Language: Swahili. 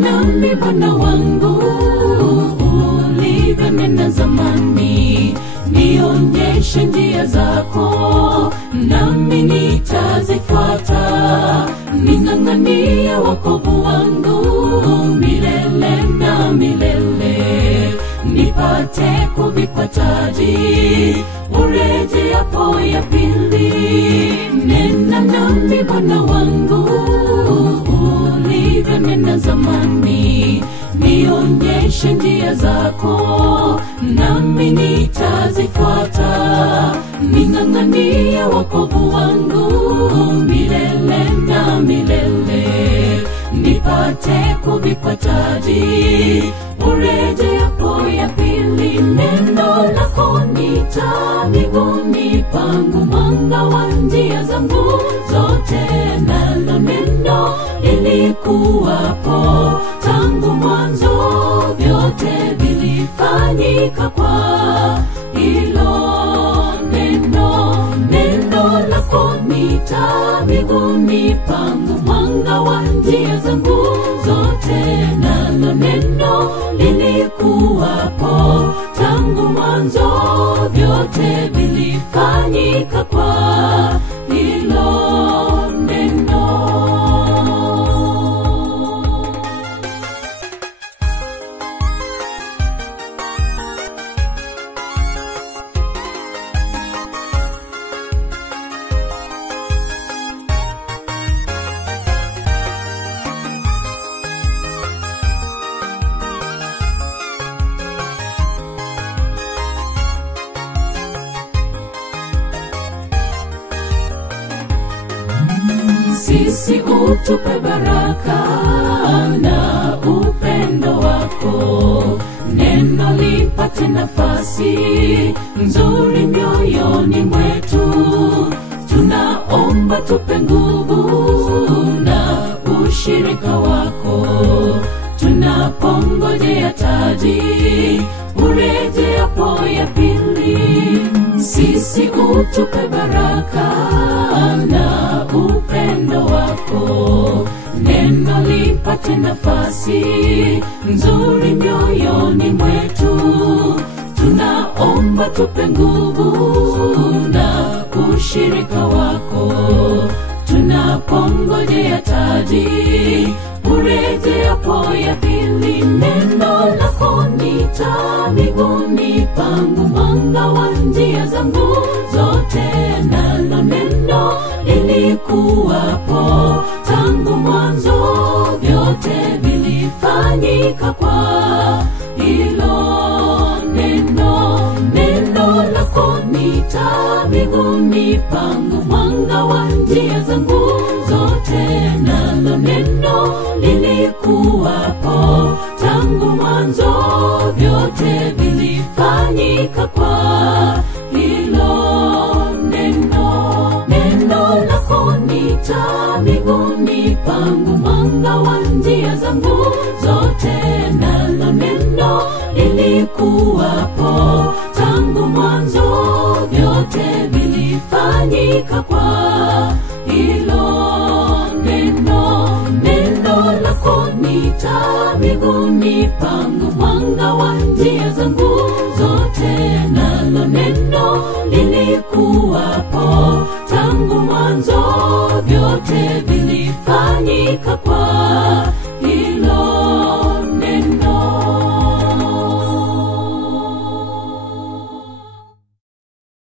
nami Bwana wangu, ulivyonena zamani. Nionyeshe njia zako, nami nitazifuata. Ning'ang'anie wokovu wangu milele na milele, nipate kuvikwa taji urejeapo ya pili. Nena nami Bwana wangu, ulivyonena zamani. Nionyeshe njia zako, nami nitazifuata. Ning'ang'anie wokovu wangu milele na milele, nipate kuvikwa taji urejeapo ya pili. Neno lako ni taa miguuni pangu, mwanga wa njia zangu zote. Nalo neno lilikuwapo tangu mwanzo, vyote vilifanyika kwa hilo neno. Neno lako ni taa miguuni pangu, mwanga wa njia zangu zote. Nalo neno lilikuwapo tangu mwanzo, vyote vilifanyika kwa hilo neno. Sisi utupe baraka na upendo wako, neno lipate nafasi nzuri mioyoni mwetu. Tunaomba tupe nguvu na ushirika wako, tunapongojea taji urejeapo ya pili. Sisi utupe baraka na upendo wako, neno lipate nafasi nzuri mioyoni mwetu. Tunaomba tupe nguvu na ushirika wako, tunapongojea taji urejeapo ya pili. Neno lako ni taa miguuni pangu, mwanga wa njia zangu zote. Nalo neno lilikuwapo tangu mwanzo, vyote vilifanyika kwa hilo neno. Neno lako ni taa miguuni pangu, mwanga wa njia zangu zote. Nalo neno lilikuwapo tangu mwanzo, vyote vilifanyika kwa hilo neno. Neno lako ni taa miguuni pangu, mwanga wa njia zangu zote. Nalo neno lilikuwapo tangu mwanzo, vyote vilifanyika kwa hilo neno. Neno lako ni taa miguuni pangu, mwanga